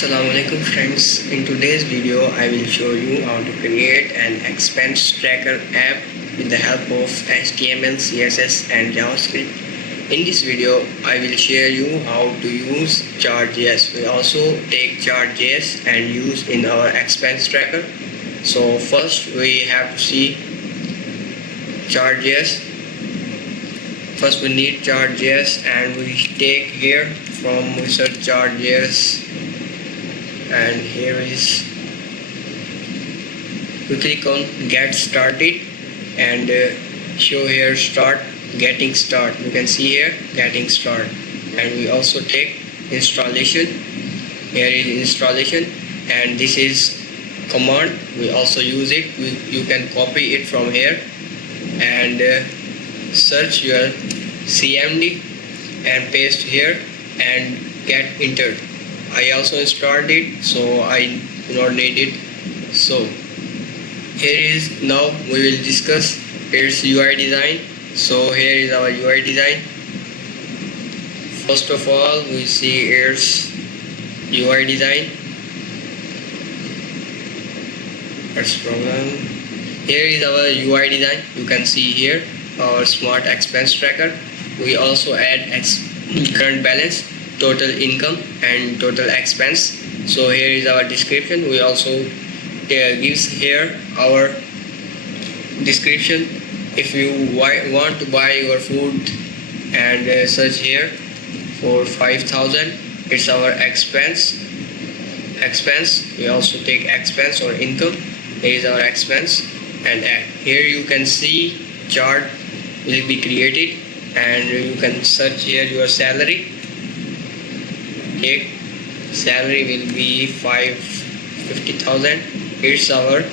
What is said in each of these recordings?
Assalamualaikum friends. In today's video I will show you how to create an expense tracker app with the help of HTML, CSS and JavaScript. In this video I will share you how to use Chart.js. We also take Chart.js and use in our expense tracker. So first we have to see Chart.js. First we need Chart.js and we take here from search Chart.js, and here is we click on get started and show here start getting start. You can see here getting start, and we also take installation. Here is installation, and this is command. We also use it. You can copy it from here and search your cmd and paste here and get entered. I also installed it, so I do not need it. So here is, now we will discuss its UI design. So here is our UI design. First of all, we see its UI design. Let's program. Here is our UI design. You can see here our smart expense tracker. We also add current balance, total income and total expense. So here is our description. We also gives here our description. If you want to buy your food and search here for 5,000, it's our expense. We also take expense or income. Here is our expense and add. Here you can see chart will be created, and you can search here your salary. Okay, salary will be 50,000. It's our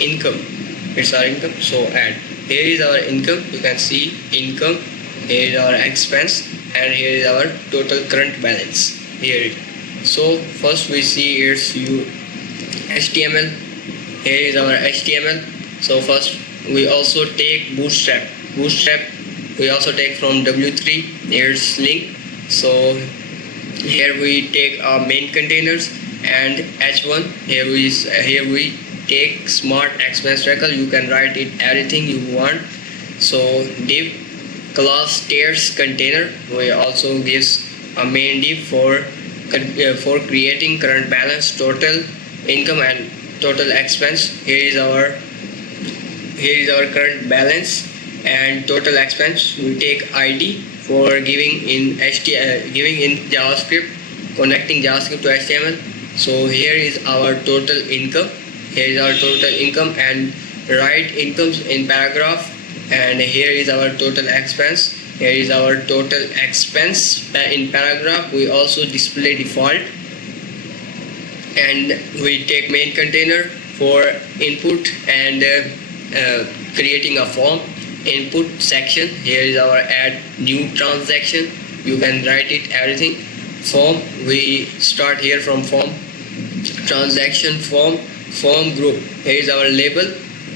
income. So add. Here is our income. You can see income. Here is our expense, and here is our total current balance here. So first we see its HTML. Here is our HTML. So first we also take bootstrap. We also take from W3. Here's link. So here we take our main containers and H1. Here we take smart expense tracker. You can write it everything you want. So div class tiers container. We also gives a main div for creating current balance, total income and total expense. Here is our current balance and total expense. We take ID for giving in JavaScript, connecting JavaScript to HTML. So here is our total income. Here is our total income and write incomes in paragraph. And here is our total expense. Here is our total expense in paragraph. We also display default, and we take main container for input and creating a form. Input section. Here is our add new transaction. You can write it everything. Form, we start here from form, transaction form group. Here is our label,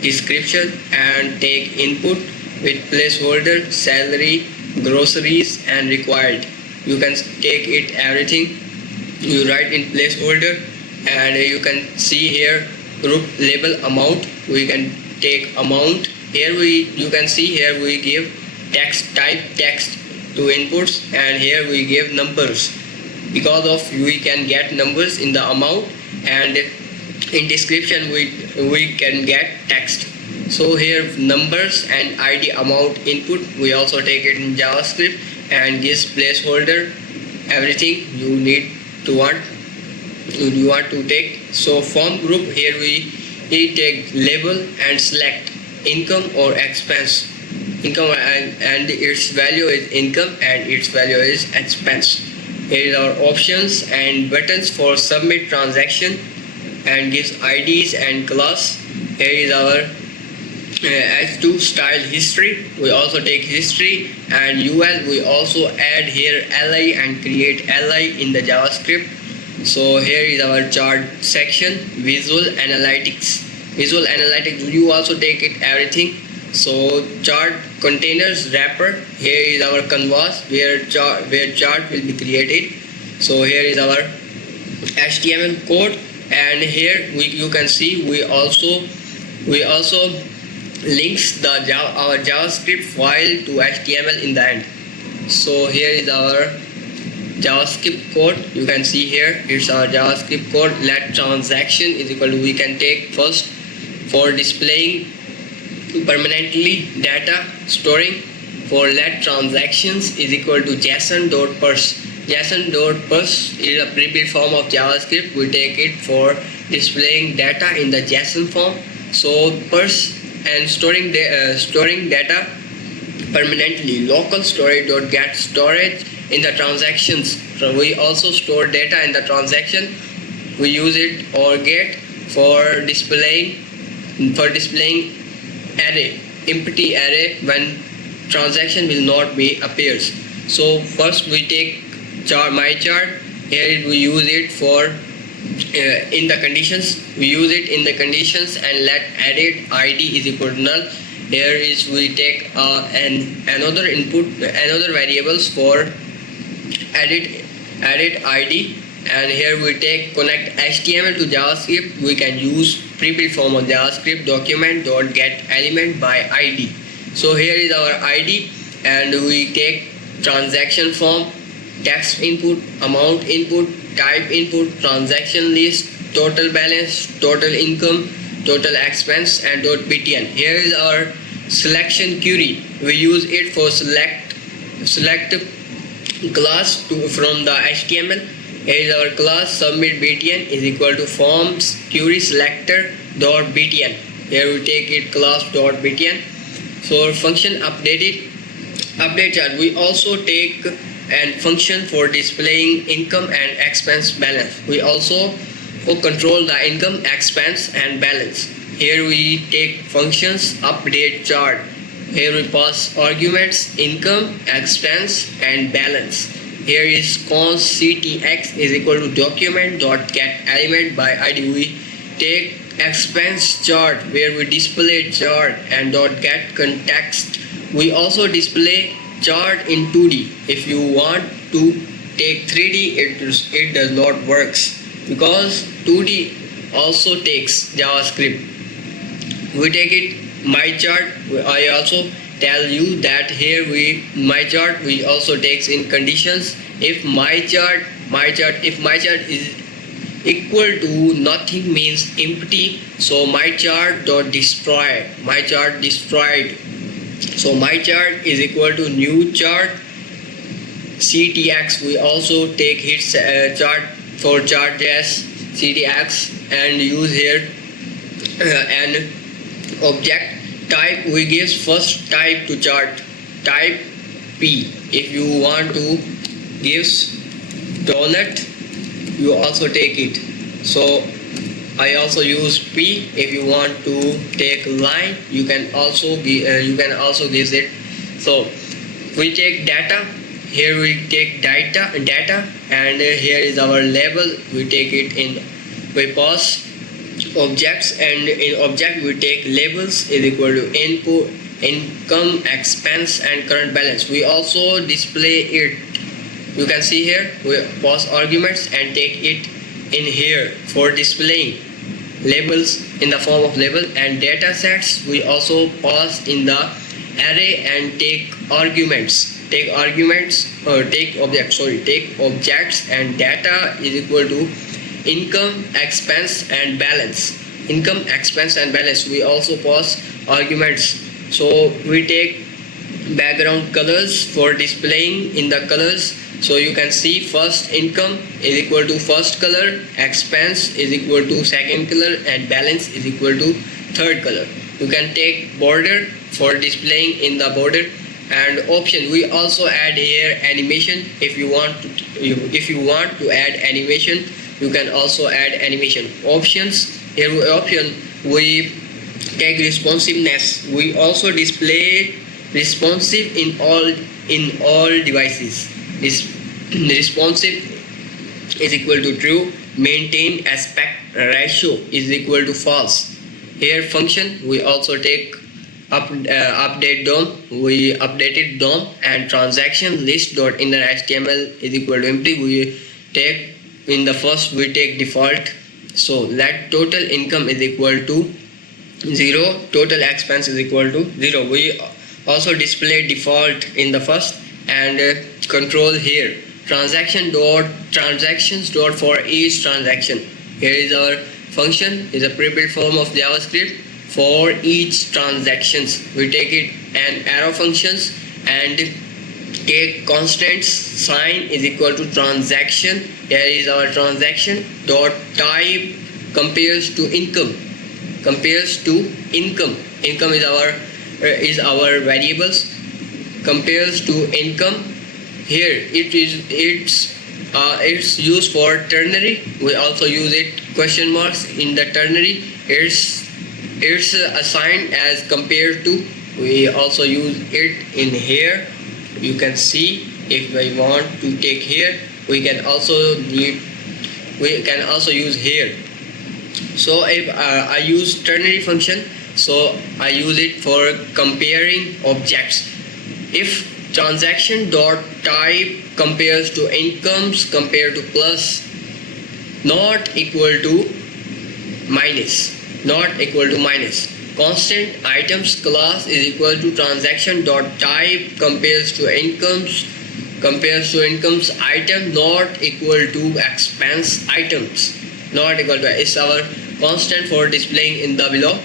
description, and take input with placeholder, salary, groceries and required. You can take it everything. You write in placeholder, and you can see here group label amount. We can take amount. Here you can see here we give text type text to inputs, and here we give numbers. Because of we can get numbers in the amount, and in description we can get text. So here numbers and ID amount input. We also take it in JavaScript and gives placeholder everything you want to take. So form group, here we take label and select income or expense. Income and its value is income and its value is expense. Here is our options and buttons for submit transaction, and gives IDs and class. Here is our H2 style history. We also take history and UL. We also add here li and create li in the JavaScript. So here is our chart section, visual analytics. You also take it everything. So chart containers wrapper. Here is our canvas where chart will be created. So here is our HTML code, and here you can see we also links our JavaScript file to HTML in the end. So here is our JavaScript code. You can see here it's our JavaScript code. Let transaction is equal to, we can take first for displaying permanently data storing. For let transactions is equal to JSON.parse. JSON.parse is a pre-built form of JavaScript. We take it for displaying data in the JSON form. So parse and storing data permanently. Local storage.get storage in the transactions. So we also store data in the transaction. We use it or get for displaying array, empty array when transaction will not be appears. So first we take my chart. Here we use it for in the conditions. We use it in the conditions and let added ID is equal to null. Here is we take another input, another variables for added ID, and here we take connect HTML to JavaScript. We can use pre-built form of JavaScript document.getElement by ID. So here is our ID, and we take transaction form, text input, amount input, type input, transaction list, total balance, total income, total expense, and .btn. Here is our selection query. We use it for select class from the HTML. Here is our class submit btn is equal to forms query selector .btn. Here we take it class .btn. So function update chart. We also take and function for displaying income and expense balance. We also control the income, expense, and balance. Here we take functions update chart. Here we pass arguments income, expense, and balance. Here is const ctx is equal to document.getElement by ID. We take expense chart where we display chart and .get context. We also display chart in 2D. If you want to take 3D, it does not works because 2D also takes JavaScript. We take it my chart. I also tell you that here my chart we also takes in conditions. If my chart is equal to nothing means empty, so my chart destroyed. So my chart is equal to new chart ctx. We also take its chart for chart.js ctx and use here an object type. We give first type to chart, type p. If you want to give donut, you also take it. So I also use p. If you want to take line, you can also give it. So we take data. Here we take data, and here is our label. We take it in. We pass objects, and in object we take labels is equal to input, income, expense, and current balance. We also display it. You can see here we pass arguments and take it in here for displaying labels in the form of label, and data sets we also pass in the array and take objects, and data is equal to income, expense, and balance. Income, expense, and balance. We also pass arguments. So we take background colors for displaying in the colors. So you can see first income is equal to first color, expense is equal to second color, and balance is equal to third color. You can take border for displaying in the border, and option. We also add here animation. If you want to add animation, you can also add animation. Options. Here option we take responsiveness. We also display responsive in all devices. Responsive is equal to true. Maintain aspect ratio is equal to false. Here function we also take update DOM. We updated DOM, and transaction list dot inner HTML is equal to empty. We take in the first we take default. So let total income is equal to 0, total expense is equal to 0. We also display default in the first and control here transactions dot for each transaction. Here is our function, is a pre-built form of JavaScript for each transactions. We take it an arrow functions and take constant sign is equal to transaction. Here is our transaction dot type compares to income. Income is our variables, compares to income. Here it's used for ternary. We also use it question marks in the ternary. It's assigned as compared to. We also use it in here. You can see if we want to take here, we can also use here. So if I use ternary function, so I use it for comparing objects. If transaction dot type compares to incomes compared to plus not equal to minus, constant items class is equal to transaction dot type compares to incomes item not equal to expense items, not equal to, is our constant for displaying in the below.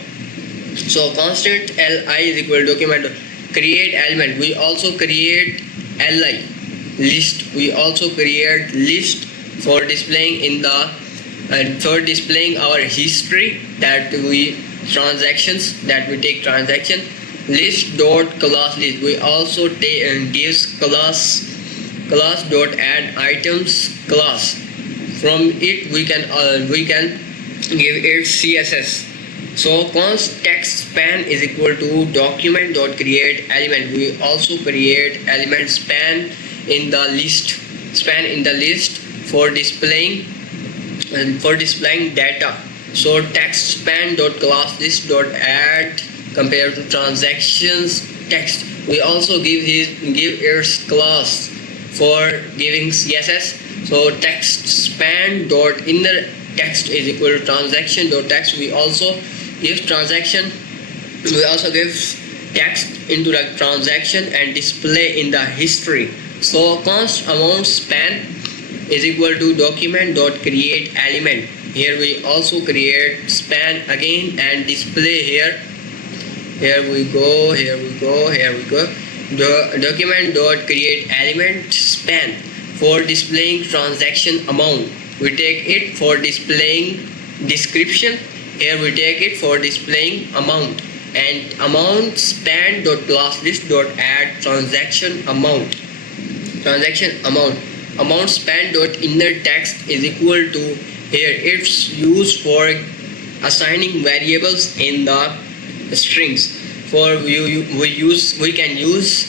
So constant li is equal to document create element. We also create li list. We also create list for displaying in the for displaying our history that we transactions that we take transaction. List dot class list. We also gives class dot add items class. From it we can give it CSS. So const text span is equal to document dot create element. We also create element span in the list for displaying data. So text span dot class list dot add compared to transactions text. We also give its class for giving CSS. So text span dot inner text is equal to transaction dot text. We also give text into the transaction and display in the history. So const amount span is equal to document dot create element. Here we also create span again and display here. Here we go. The document dot create element span for displaying transaction amount. We take it for displaying description. Here we take it for displaying amount, and amount span dot class list dot add transaction amount. Amount span dot inner text is equal to, here it's used for assigning variables in the strings. For we can use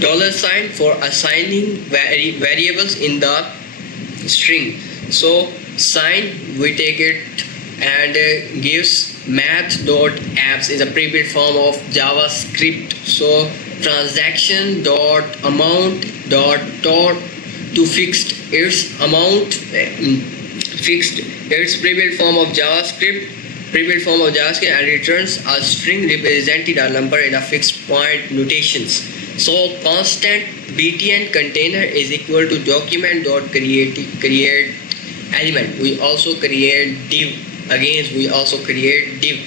$sign for assigning variables in the string. So sign we take it and gives math.apps is a pre-built form of JavaScript. So transaction dot amount dot to fixed, its amount fixed, its pre-built form of JavaScript and returns a string represented a number in a fixed point notations. So constant btn container is equal to document dot create element. We also create div. Again we also create div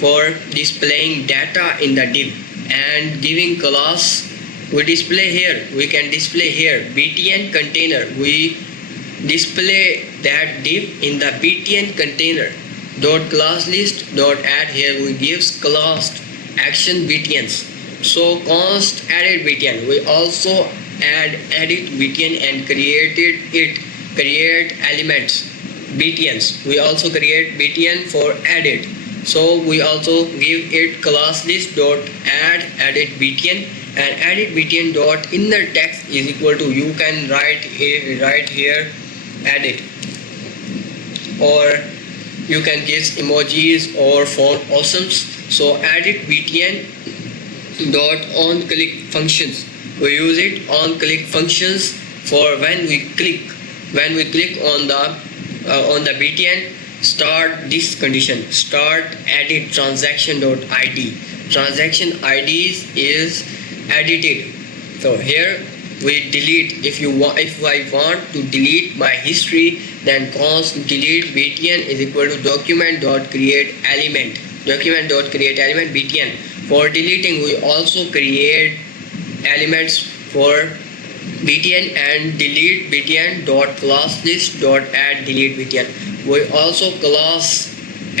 for displaying data in the div and giving class. We display here, we can display here btn container. We display that div in the btn container dot class list dot add. Here we gives class action btns. So const added btn, we also add edit btn and create elements btns. We also create btn for edit. So we also give it class list dot add edit btn, and edit btn dot inner text is equal to, you can write here edit, or you can give emojis or font awesomes. So edit btn dot on click functions. We use it on click functions for when we click when we click on the btn, start this condition, start edit transaction.id. Transaction IDs is edited. So here we delete. If I want to delete my history, then const delete btn is equal to document.create element btn. For deleting, we also create elements for btn and delete btn dot class list dot add delete btn. We also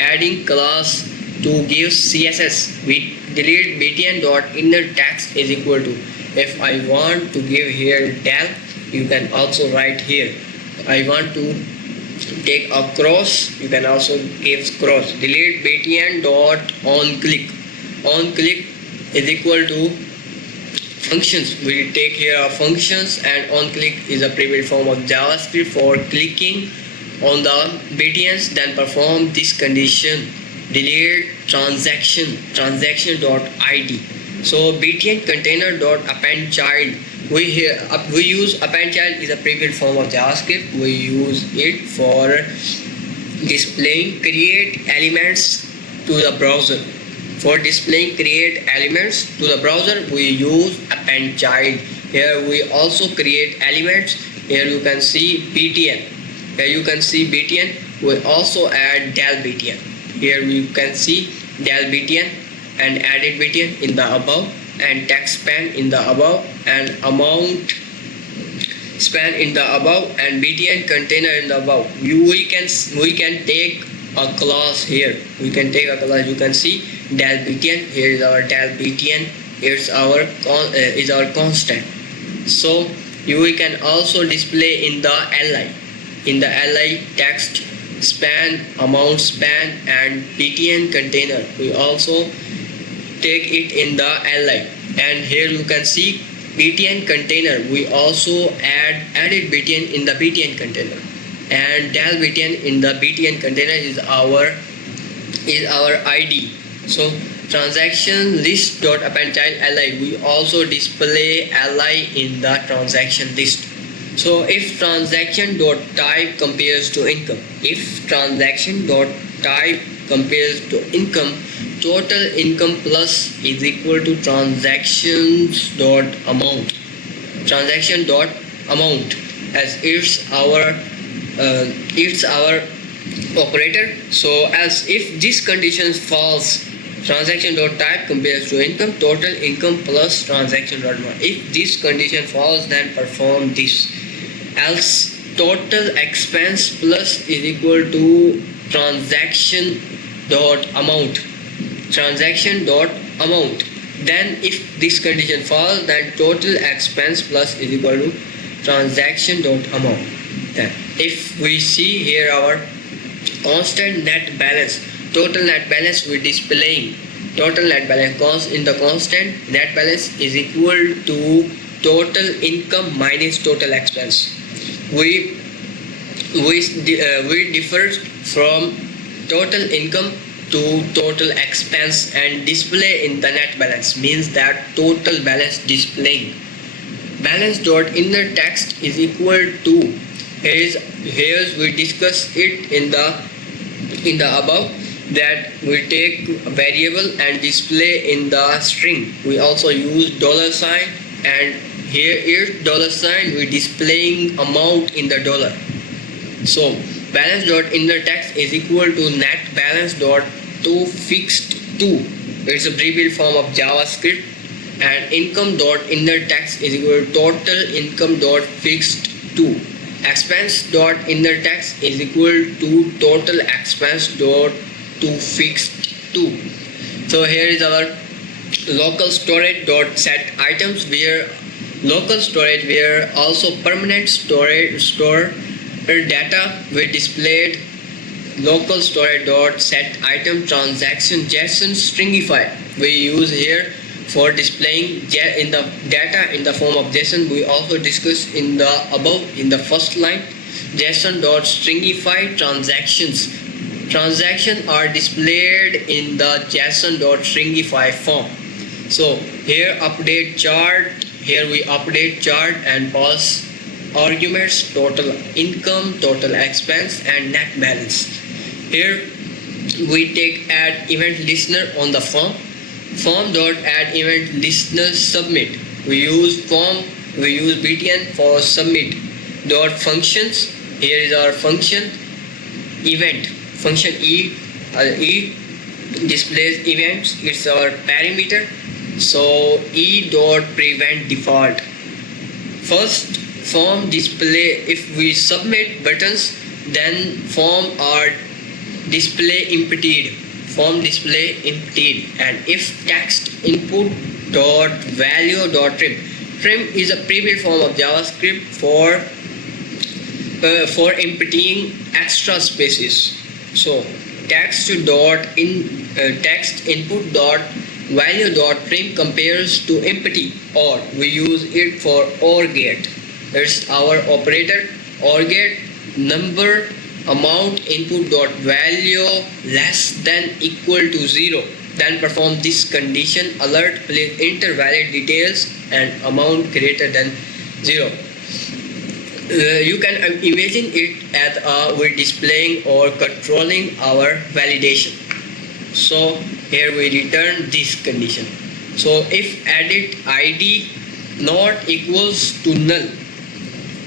adding class to give css. We delete btn dot inner text is equal to, if I want to give here del, you can also write here. I want to take a cross, you can also give cross. Delete btn dot on click is equal to functions. We take here our functions, and on click is a pre-built form of JavaScript for clicking on the btns, then perform this condition, delete transaction.id. So btn container dot append child, we use append child is a pre-built form of JavaScript. We use it for displaying create elements to the browser. For displaying create elements to the browser, we use append child. Here we also create elements. Here you can see btn. We also add del btn. Here you can see del btn and added btn in the above, and text span in the above, and amount span in the above, and btn container in the above. We can take a class here. You can see del btn. Here is our del btn. Here's our constant. So we can also display in the li text span, amount span, and btn container. We also take it in the li. And here you can see btn container. We also added btn in the btn container, and del btn in the btn container is our id. So transaction list dot append child li, we also display li in the transaction list. So if transaction dot type compares to income, total income plus is equal to transaction dot amount, as it's our operator. So as if this condition false, transaction dot type compares to income, total income plus transaction dot amount. If this condition falls, then perform this. Else total expense plus is equal to transaction dot amount. Then if this condition falls, then total expense plus is equal to transaction dot amount. Then if we see here our constant net balance, total net balance, we displaying total net balance. In the constant net balance is equal to total income minus total expense. We differ from total income to total expense and display in the net balance, means that total balance displaying. Balance dot inner text is equal to, here we discuss it in the above, that we take a variable and display in the string. We also use $sign, and here is $sign, we displaying amount in the dollar. So balance dot inner text is equal to net balance dot to fixed to, it's a pre-built form of JavaScript, and income dot inner text is equal to total income dot fixed to. Expense dot inner text is equal to total expense dot to fixed to. So here is our local storage dot set items, where local storage, where also permanent store data we displayed. Local storage dot set item transaction JSON stringify we use here for displaying in the data in the form of JSON. We also discussed in the above in the first line. JSON dot stringify transactions. Transactions are displayed in the JSON dot stringify form. So here update chart. Here we update chart and pass arguments, total income, total expense, and net balance. Here we take add event listener on the form. Form dot add event listener submit. We use btn for submit dot functions. Here is our function event function e displays events. It's our parameter. So e dot prevent default. First form display, if we submit buttons, then form are display emptied, and if text input dot value dot trim is a pre-built form of JavaScript for emptying extra spaces. So text input dot value dot trim compares to empty, or we use it for OR get. It's our operator. OR get number amount input dot value less than equal to 0, then perform this condition alert, please enter valid details and amount greater than 0. You can imagine it as we're displaying or controlling our validation. So here we return this condition. So if edit id not equals to null,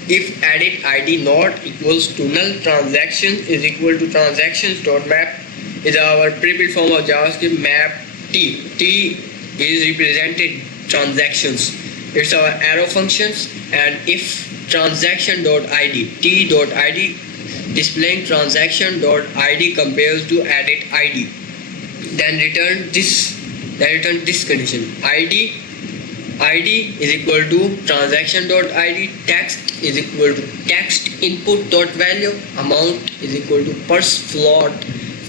if edit id not equals to null, transaction is equal to transactions.map is our pre-built form of JavaScript map t. T is represented transactions. It's our arrow functions. And if transaction.id t.id displaying transaction.id compares to edit id, then return this condition. id is equal to transaction.id, text is equal to text input dot value, amount is equal to purse float.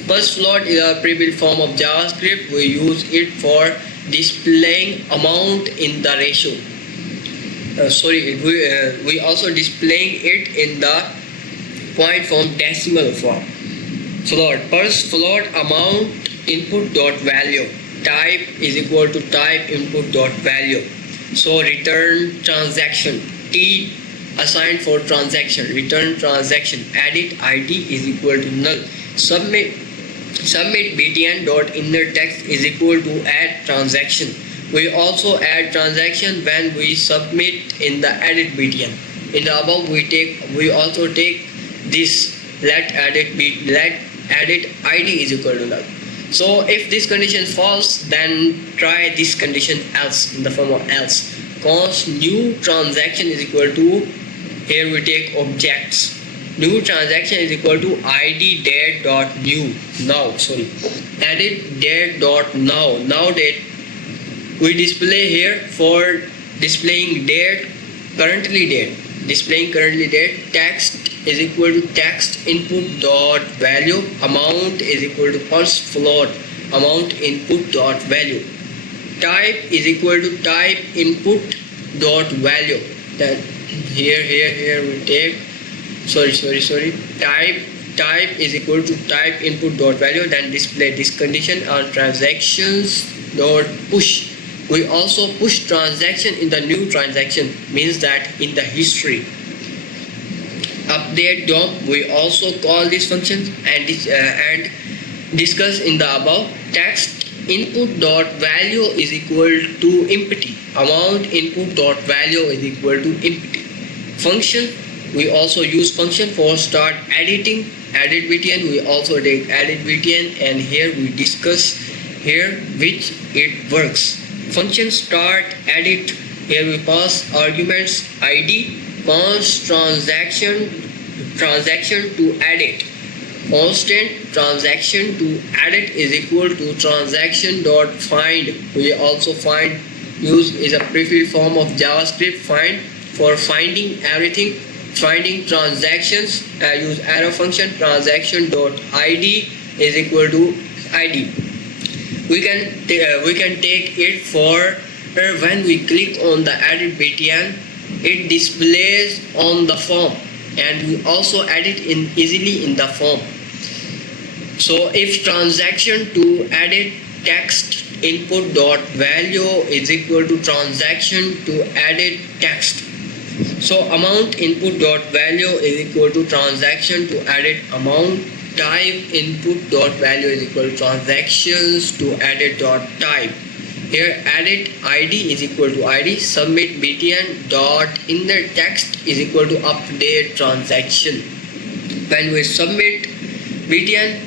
Purse float is a pre-built form of JavaScript. We use it for displaying amount in the ratio. We also displaying it in the point form, decimal form. Float, purse float, amount input dot value, type is equal to type input dot value. So return transaction, t assigned for transaction, return transaction, edit id is equal to null, submit btn dot inner text is equal to add transaction. We also add transaction when we submit in the edit btn. In the above we also take this let edit id is equal to null. So if this condition is false, then try this condition else in the form of else. Const new transaction is equal to, here we take objects. New transaction is equal to id date dot new edit date dot now date. We display here for displaying date, currently date, displaying currently date. Text is equal to text input dot value, amount is equal to purse float, amount input dot value. Type is equal to type input dot value. Then here we take type is equal to type input dot value, then display this condition on transactions dot push. We also push transaction in the new transaction, means that in the history. Update DOM, we also call this function and discuss in the above. Text input dot value is equal to empty, amount input dot value is equal to empty. Function, we also use function for start editing, edit btn, we also take edit btn, and here we discuss here which it works. Function start edit, here we pass arguments id, const transaction to edit, constant transaction to edit is equal to transaction dot find. We also find is a pre-built form of JavaScript, find for finding everything, finding transactions. Use arrow function, transaction dot id is equal to id. We can take it for when we click on the edit btn, it displays on the form, and we also edit easily in the form. So if transaction to edit text input dot value is equal to transaction to edit text, So amount input dot value is equal to transaction to added amount. Type input dot value is equal to transactions to added dot type. Here added ID is equal to ID. Submit btn dot inner text is equal to update transaction. When we submit btn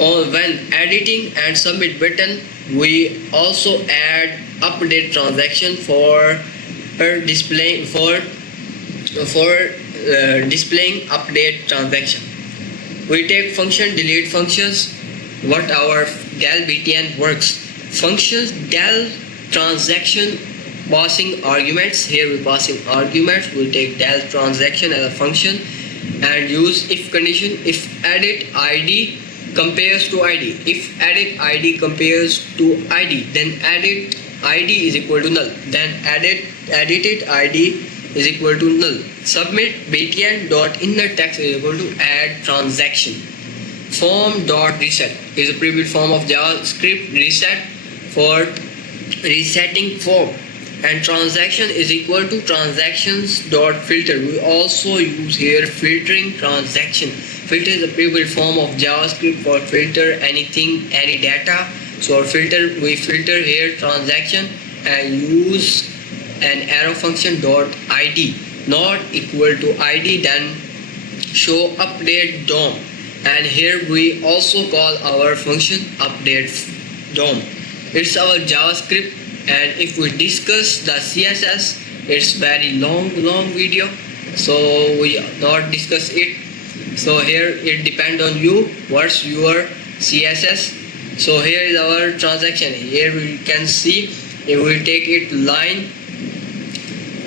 or when editing and submit button, we also add update transaction for displaying displaying update transaction. We take function delete functions. What our del btn works. Functions del transaction passing arguments. Here we passing arguments. We'll take del transaction as a function and use if condition. If edit id compares to id. If edit id compares to id, then edit id is equal to null. Then edited id is equal to null. Submit btn dot inner text is equal to add transaction. Form dot reset is a primitive form of JavaScript reset for resetting form, and transaction is equal to transactions dot filter. We also use here filtering transaction. Filter is a primitive form of JavaScript for filter anything, any data. So our filter, we filter here transaction and use an arrow function dot id not equal to id, then show update DOM, and here we also call our function update DOM. It's our JavaScript, and if we discuss the CSS, it's very long video, so we not discuss it. So here it depend on you what's your CSS. So here is our transaction. Here we can see if we take it line.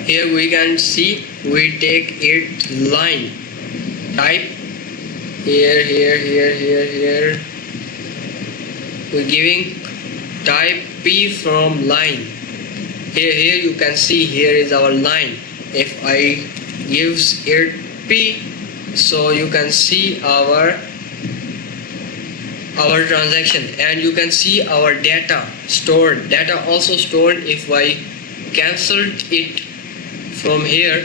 Here we can see we take it line. Type here. We're giving type p from line. Here you can see here is our line. If I gives it p, so you can see our transaction, and you can see our data stored. Data also stored. If I cancelled it from here,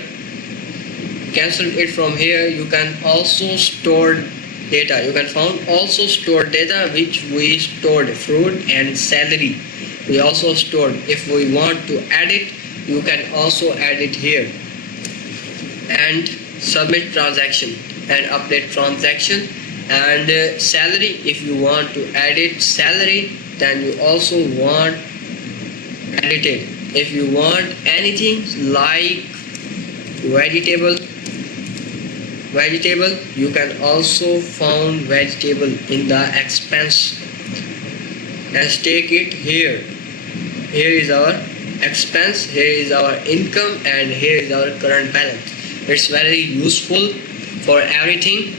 you can also store data. You can found also stored data which we stored fruit and salary. We also stored. If we want to add it, you can also add it here. And submit transaction and update transaction. And salary, if you want to edit salary, then you also want edit it. If you want anything like vegetable, you can also found vegetable in the expense. Let's take it here. Here is our expense, here is our income, and here is our current balance. It's very useful for everyone.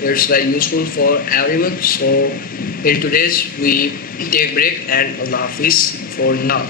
It's very useful for everyone. So in today's we take break, and Allah Hafiz for now.